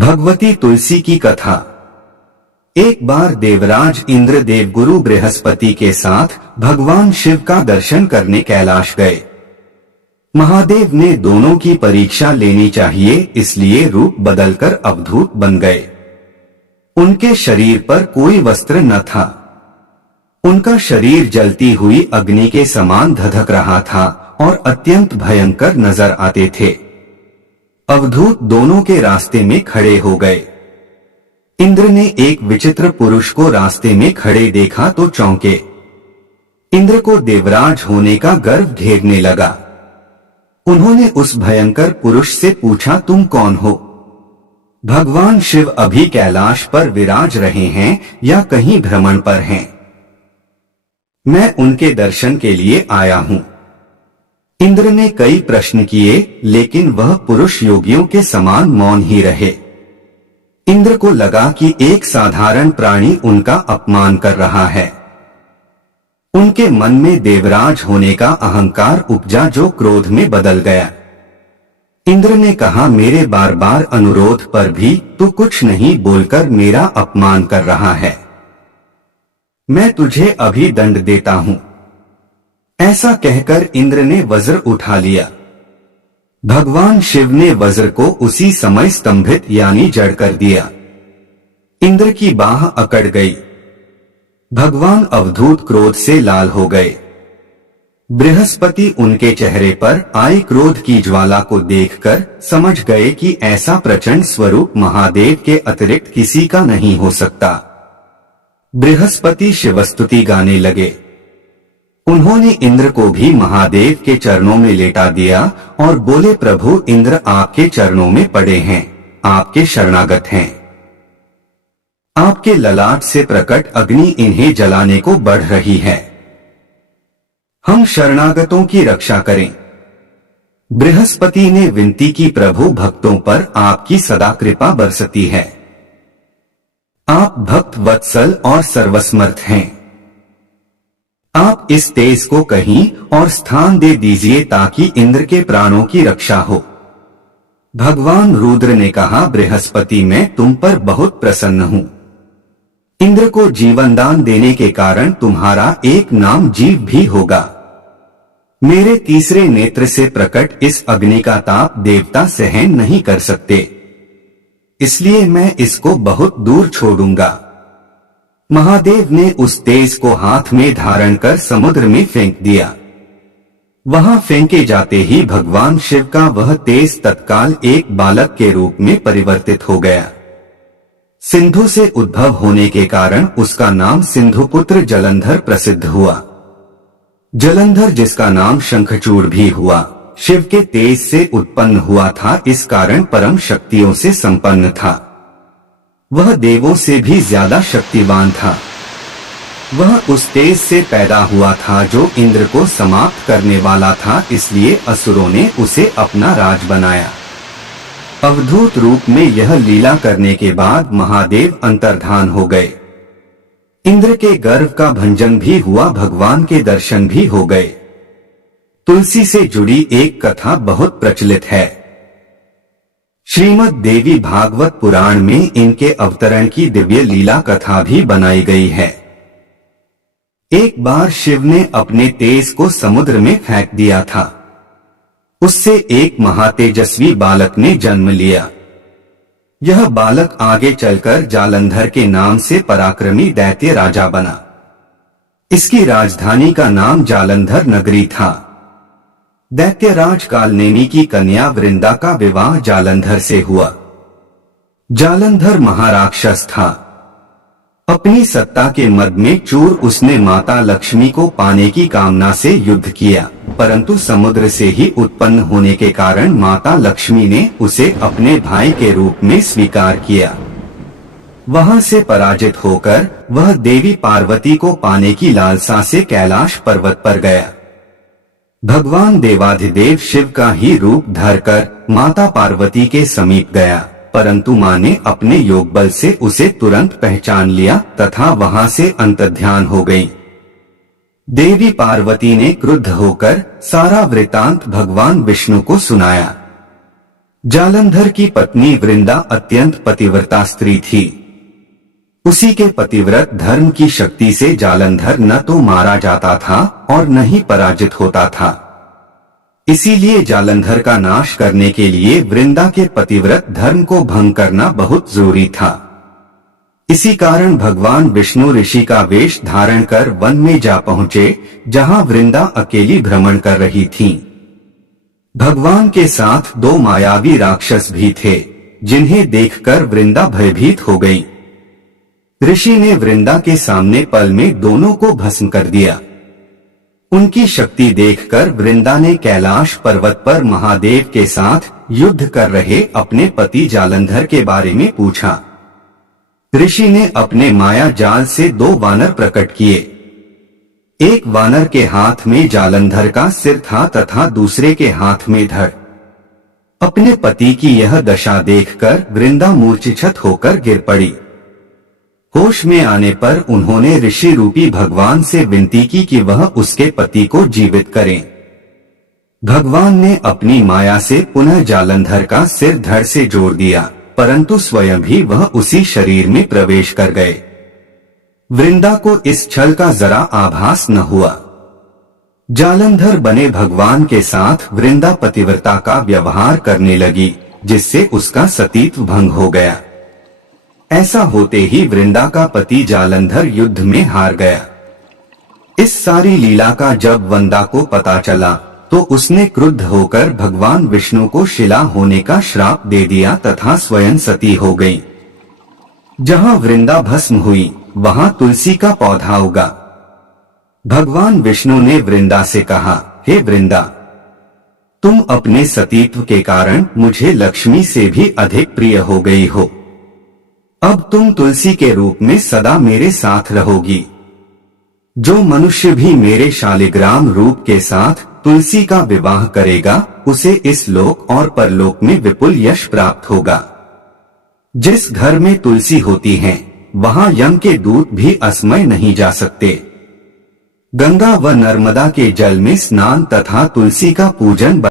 भगवती तुलसी की कथा। एक बार देवराज इंद्र देवगुरु बृहस्पति के साथ भगवान शिव का दर्शन करने कैलाश गए। महादेव ने दोनों की परीक्षा लेनी चाहिए, इसलिए रूप बदलकर अवधूत बन गए। उनके शरीर पर कोई वस्त्र न था। उनका शरीर जलती हुई अग्नि के समान धधक रहा था और अत्यंत भयंकर नजर आते थे। अवधूत दोनों के रास्ते में खड़े हो गए। इंद्र ने एक विचित्र पुरुष को रास्ते में खड़े देखा तो चौंके। इंद्र को देवराज होने का गर्व घेरने लगा। उन्होंने उस भयंकर पुरुष से पूछा, तुम कौन हो? भगवान शिव अभी कैलाश पर विराज रहे हैं या कहीं भ्रमण पर हैं? मैं उनके दर्शन के लिए आया हूं। इंद्र ने कई प्रश्न किए, लेकिन वह पुरुष योगियों के समान मौन ही रहे। इंद्र को लगा कि एक साधारण प्राणी उनका अपमान कर रहा है। उनके मन में देवराज होने का अहंकार उपजा, जो क्रोध में बदल गया। इंद्र ने कहा, मेरे बार बार अनुरोध पर भी तू कुछ नहीं बोलकर मेरा अपमान कर रहा है। मैं तुझे अभी दंड देता हूं। ऐसा कहकर इंद्र ने वज्र उठा लिया। भगवान शिव ने वज्र को उसी समय स्तंभित यानी जड़ कर दिया। इंद्र की बाह अकड़ गई। भगवान अवधूत क्रोध से लाल हो गए। बृहस्पति उनके चेहरे पर आई क्रोध की ज्वाला को देखकर समझ गए कि ऐसा प्रचंड स्वरूप महादेव के अतिरिक्त किसी का नहीं हो सकता। बृहस्पति शिवस्तुति गाने लगे। उन्होंने इंद्र को भी महादेव के चरणों में लेटा दिया और बोले, प्रभु इंद्र आपके चरणों में पड़े हैं, आपके शरणागत हैं। आपके ललाट से प्रकट अग्नि इन्हें जलाने को बढ़ रही है। हम शरणागतों की रक्षा करें। बृहस्पति ने विनती की, प्रभु भक्तों पर आपकी सदा कृपा बरसती है। आप भक्त वत्सल और सर्वसमर्थ हैं। आप इस तेज को कहीं और स्थान दे दीजिए ताकि इंद्र के प्राणों की रक्षा हो। भगवान रुद्र ने कहा, बृहस्पति मैं तुम पर बहुत प्रसन्न हूं। इंद्र को जीवन दान देने के कारण तुम्हारा एक नाम जीव भी होगा। मेरे तीसरे नेत्र से प्रकट इस अग्नि का ताप देवता सहन नहीं कर सकते, इसलिए मैं इसको बहुत दूर छोड़ूंगा। महादेव ने उस तेज को हाथ में धारण कर समुद्र में फेंक दिया। वहां फेंके जाते ही भगवान शिव का वह तेज तत्काल एक बालक के रूप में परिवर्तित हो गया। सिंधु से उद्भव होने के कारण उसका नाम सिंधुपुत्र जलंधर प्रसिद्ध हुआ। जलंधर जिसका नाम शंखचूड़ भी हुआ, शिव के तेज से उत्पन्न हुआ था, इस कारण परम शक्तियों से संपन्न था। वह देवों से भी ज्यादा शक्तिवान था। वह उस तेज से पैदा हुआ था जो इंद्र को समाप्त करने वाला था, इसलिए असुरों ने उसे अपना राज बनाया। अवधूत रूप में यह लीला करने के बाद महादेव अंतर्धान हो गए। इंद्र के गर्व का भंजन भी हुआ, भगवान के दर्शन भी हो गए। तुलसी से जुड़ी एक कथा बहुत प्रचलित है। श्रीमद् देवी भागवत पुराण में इनके अवतरण की दिव्य लीला कथा भी बनाई गई है। एक बार शिव ने अपने तेज को समुद्र में फेंक दिया था। उससे एक महातेजस्वी बालक ने जन्म लिया। यह बालक आगे चलकर जालंधर के नाम से पराक्रमी दैत्य राजा बना। इसकी राजधानी का नाम जालंधर नगरी था। दैत्यराज कालनेमी की कन्या वृंदा का विवाह जालंधर से हुआ। जालंधर महाराक्षस था। अपनी सत्ता के मद में चूर उसने माता लक्ष्मी को पाने की कामना से युद्ध किया, परंतु समुद्र से ही उत्पन्न होने के कारण माता लक्ष्मी ने उसे अपने भाई के रूप में स्वीकार किया। वहां से पराजित होकर वह देवी पार्वती को पाने की लालसा से कैलाश पर्वत पर गया। भगवान देवाधिदेव शिव का ही रूप धरकर माता पार्वती के समीप गया, परंतु मां ने अपने योग बल से उसे तुरंत पहचान लिया तथा वहां से अंतर्ध्यान हो गई। देवी पार्वती ने क्रुद्ध होकर सारा वृतांत भगवान विष्णु को सुनाया। जालंधर की पत्नी वृंदा अत्यंत पतिव्रता स्त्री थी। उसी के पतिव्रत धर्म की शक्ति से जालंधर न तो मारा जाता था और न ही पराजित होता था। इसीलिए जालंधर का नाश करने के लिए वृंदा के पतिव्रत धर्म को भंग करना बहुत जरूरी था। इसी कारण भगवान विष्णु ऋषि का वेश धारण कर वन में जा पहुंचे, जहां वृंदा अकेली भ्रमण कर रही थीं। भगवान के साथ 2 मायावी राक्षस भी थे, जिन्हें देखकर वृंदा भयभीत हो गई। ऋषि ने वृंदा के सामने पल में दोनों को भस्म कर दिया। उनकी शक्ति देखकर वृंदा ने कैलाश पर्वत पर महादेव के साथ युद्ध कर रहे अपने पति जालंधर के बारे में पूछा। ऋषि ने अपने माया जाल से 2 वानर प्रकट किए। एक वानर के हाथ में जालंधर का सिर था तथा दूसरे के हाथ में धड़। अपने पति की यह दशा देखकर वृंदा मूर्छित होकर गिर पड़ी। होश में आने पर उन्होंने ऋषि रूपी भगवान से विनती की कि वह उसके पति को जीवित करें। भगवान ने अपनी माया से पुनः जालंधर का सिर धड़ से जोड़ दिया, परंतु स्वयं भी वह उसी शरीर में प्रवेश कर गए। वृंदा को इस छल का जरा आभास न हुआ। जालंधर बने भगवान के साथ वृंदा पतिव्रता का व्यवहार करने लगी, जिससे उसका सतीत्व भंग हो गया। ऐसा होते ही वृंदा का पति जालंधर युद्ध में हार गया। इस सारी लीला का जब वृंदा को पता चला तो उसने क्रुद्ध होकर भगवान विष्णु को शिला होने का श्राप दे दिया तथा स्वयं सती हो गई। जहां वृंदा भस्म हुई वहां तुलसी का पौधा उगा। भगवान विष्णु ने वृंदा से कहा, हे वृंदा, तुम अपने सतीत्व के कारण मुझे लक्ष्मी से भी अधिक प्रिय हो गई हो। अब तुम तुलसी के रूप में सदा मेरे साथ रहोगी। जो मनुष्य भी मेरे शालिग्राम रूप के साथ तुलसी का विवाह करेगा, उसे इस लोक और परलोक में विपुल यश प्राप्त होगा। जिस घर में तुलसी होती है, वहां यम के दूत भी असमय नहीं जा सकते। गंगा व नर्मदा के जल में स्नान तथा तुलसी का पूजन